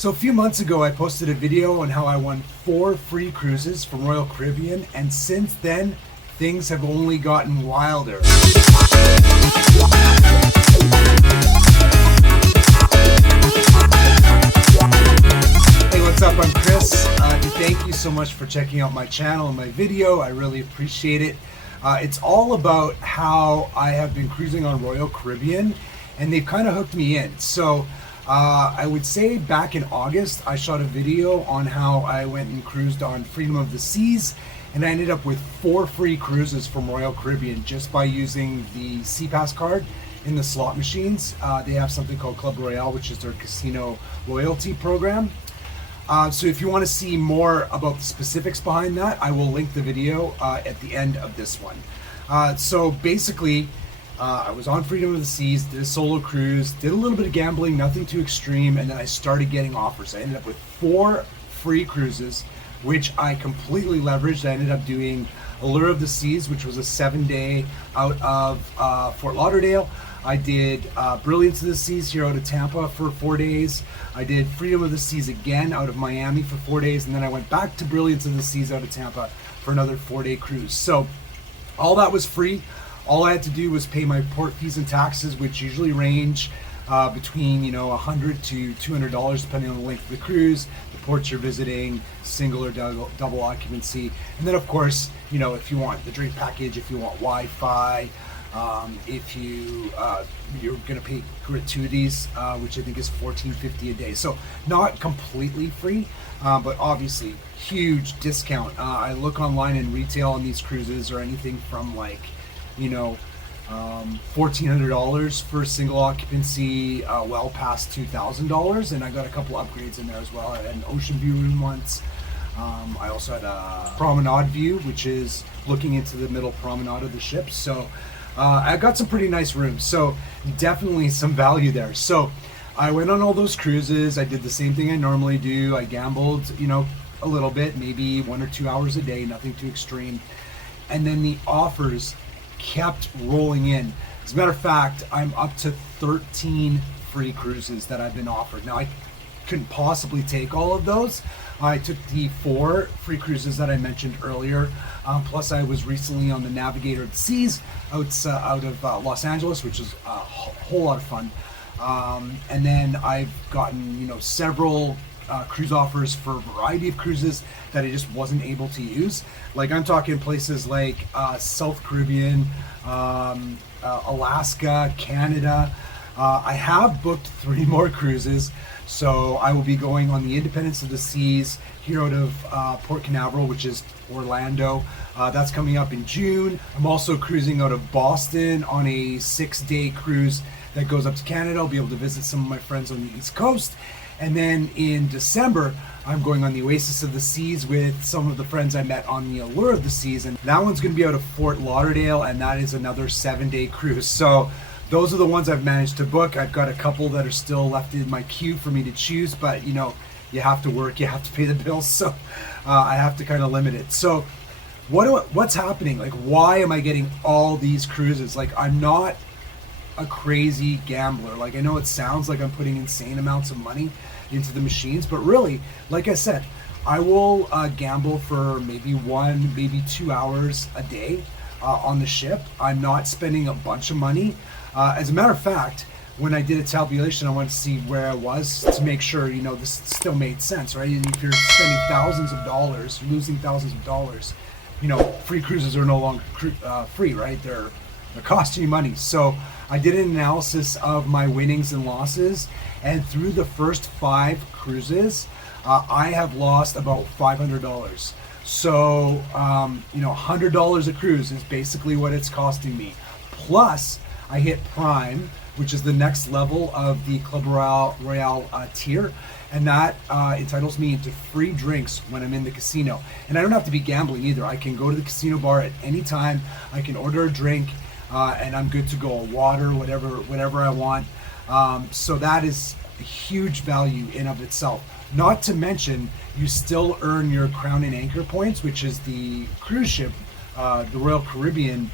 So a few months ago, I posted a video on how I won 4 free cruises from Royal Caribbean, and since then, things have only gotten wilder. Hey, what's up? I'm Chris. Thank you so much for checking out my channel and my video. I really appreciate it. It's all about how I have been cruising on Royal Caribbean, and they've kind of hooked me in. So I would say back in August, I shot a video on how I went and cruised on Freedom of the Seas, and I ended up with 4 free cruises from Royal Caribbean just by using the SeaPass card in the slot machines. They have something called Club Royale, which is their casino loyalty program. So if you want to see more about the specifics behind that, I will link the video at the end of this one. So basically, I was on Freedom of the Seas, did a solo cruise, did a little bit of gambling, nothing too extreme, and then I started getting offers. I ended up with 4 free cruises, which I completely leveraged. I ended up doing Allure of the Seas, which was a 7-day out of Fort Lauderdale. I did Brilliance of the Seas here out of Tampa for 4 days. I did Freedom of the Seas again out of Miami for 4 days, and then I went back to Brilliance of the Seas out of Tampa for another 4-day cruise. So all that was free. All I had to do was pay my port fees and taxes, which usually range between $100 to $200 depending on the length of the cruise, the ports you're visiting, single or double occupancy, and then of course, if you want the drink package, if you want Wi-Fi, if you're going to pay gratuities, which I think is $14.50 a day. So not completely free, but obviously huge discount. I look online and retail on these cruises are anything from like $1,400 for single occupancy, well past $2,000, and I got a couple upgrades in there as well. I had an ocean view room once. I also had a promenade view, which is looking into the middle promenade of the ship. So I got some pretty nice rooms, so definitely some value there. So I went on all those cruises. I did the same thing I normally do. I gambled, a little bit, maybe 1 or 2 hours a day, nothing too extreme. And then the offers kept rolling in. As a matter of fact, I'm up to 13 free cruises that I've been offered. Now, I couldn't possibly take all of those. I took the 4 free cruises that I mentioned earlier. Plus, I was recently on the Navigator of the Seas out of Los Angeles, which is a whole lot of fun. And then I've gotten, several cruise offers for a variety of cruises that I just wasn't able to use. Like I'm talking places like South Caribbean, Alaska, Canada. I have booked 3 more cruises, so I will be going on the Independence of the Seas here out of Port Canaveral, which is Orlando. That's coming up in June. I'm also cruising out of Boston on a 6-day cruise that goes up to Canada. I'll be able to visit some of my friends on the East Coast. And then in December, I'm going on the Oasis of the Seas with some of the friends I met on the Allure of the Seas. And that one's going to be out of Fort Lauderdale, and that is another 7-day cruise. So those are the ones I've managed to book. I've got a couple that are still left in my queue for me to choose, but you have to work, you have to pay the bills, so I have to kind of limit it. So what's happening? Like, why am I getting all these cruises? Like, I'm not a crazy gambler. Like, I know it sounds like I'm putting insane amounts of money into the machines, but really, like I said, I will gamble for maybe 1, maybe 2 hours a day on the ship. I'm not spending a bunch of money. As a matter of fact, when I did a tabulation, I wanted to see where I was to make sure, this still made sense, right? And if you're spending thousands of dollars, losing thousands of dollars, free cruises are no longer free, right? They're costing you money. So I did an analysis of my winnings and losses, and through the first 5 cruises, I have lost about $500. So, $100 a cruise is basically what it's costing me. Plus, I hit Prime, which is the next level of the Club Royale tier, and that entitles me to free drinks when I'm in the casino. And I don't have to be gambling either. I can go to the casino bar at any time. I can order a drink, and I'm good to go. Water, whatever I want. So that is a huge value in of itself. Not to mention, you still earn your Crown and Anchor points, which is the cruise ship, the Royal Caribbean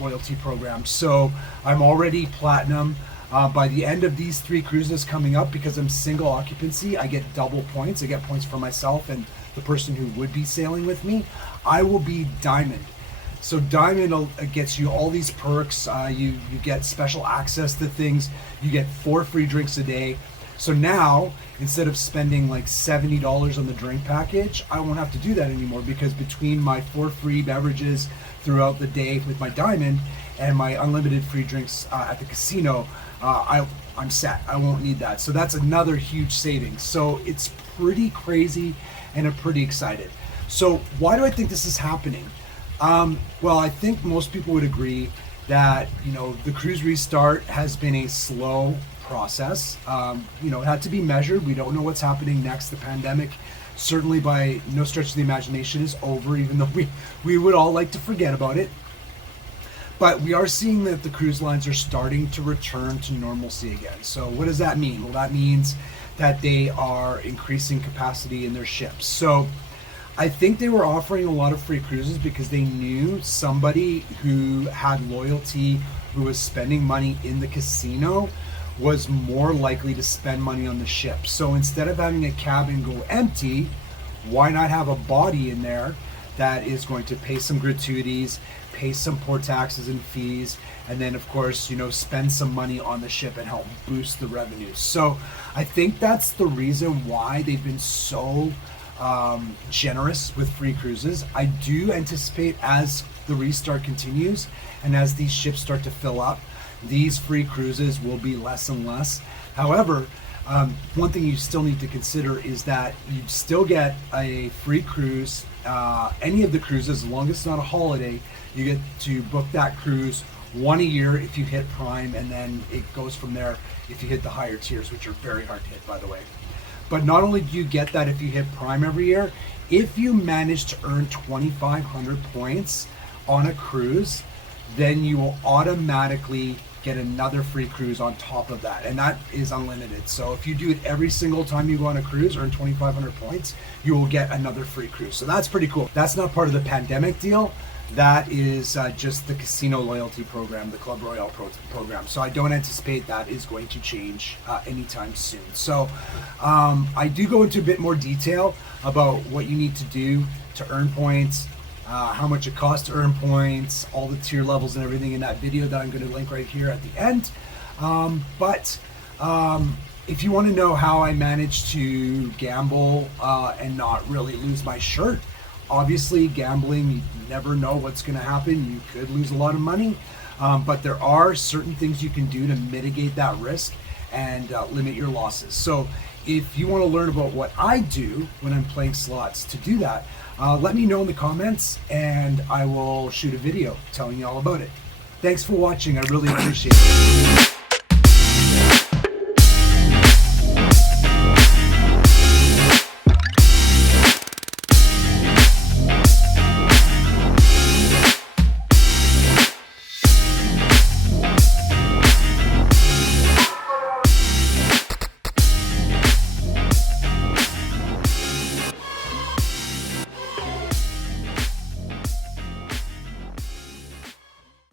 loyalty program. So I'm already platinum. By the end of these 3 cruises coming up, because I'm single occupancy, I get double points. I get points for myself and the person who would be sailing with me. I will be Diamond. So Diamond gets you all these perks. You get special access to things. You get 4 free drinks a day. So now, instead of spending like $70 on the drink package, I won't have to do that anymore, because between my 4 free beverages throughout the day with my Diamond and my unlimited free drinks at the casino, I'm set. I won't need that. So that's another huge savings. So it's pretty crazy, and I'm pretty excited. So why do I think this is happening? Well, I think most people would agree that, the cruise restart has been a slow process. It had to be measured. We don't know what's happening next. The pandemic, certainly by no stretch of the imagination, is over, even though we would all like to forget about it. But we are seeing that the cruise lines are starting to return to normalcy again. So what does that mean? Well, that means that they are increasing capacity in their ships. So I think they were offering a lot of free cruises because they knew somebody who had loyalty, who was spending money in the casino, was more likely to spend money on the ship. So instead of having a cabin go empty, why not have a body in there that is going to pay some gratuities, pay some port taxes and fees, and then of course, spend some money on the ship and help boost the revenues. So I think that's the reason why they've been so generous with free cruises. I do anticipate, as the restart continues and as these ships start to fill up, these free cruises will be less and less. However, one thing you still need to consider is that you still get a free cruise, any of the cruises, as long as it's not a holiday. You get to book that cruise one a year if you hit Prime, and then it goes from there if you hit the higher tiers, which are very hard to hit, by the way. But not only do you get that if you hit Prime every year, if you manage to earn 2,500 points on a cruise, then you will automatically get another free cruise on top of that, and that is unlimited. So if you do it every single time you go on a cruise, earn 2,500 points, you will get another free cruise. So that's pretty cool. That's not part of the pandemic deal. That is just the casino loyalty program, the Club Royale program. So I don't anticipate that is going to change anytime soon. So I do go into a bit more detail about what you need to do to earn points, how much it costs to earn points, all the tier levels and everything in that video that I'm going to link right here at the end. But if you want to know how I managed to gamble and not really lose my shirt, obviously gambling, you never know what's going to happen. You could lose a lot of money, but there are certain things you can do to mitigate that risk and limit your losses. So if you want to learn about what I do when I'm playing slots to do that, let me know in the comments and I will shoot a video telling you all about it. Thanks for watching. I really appreciate it.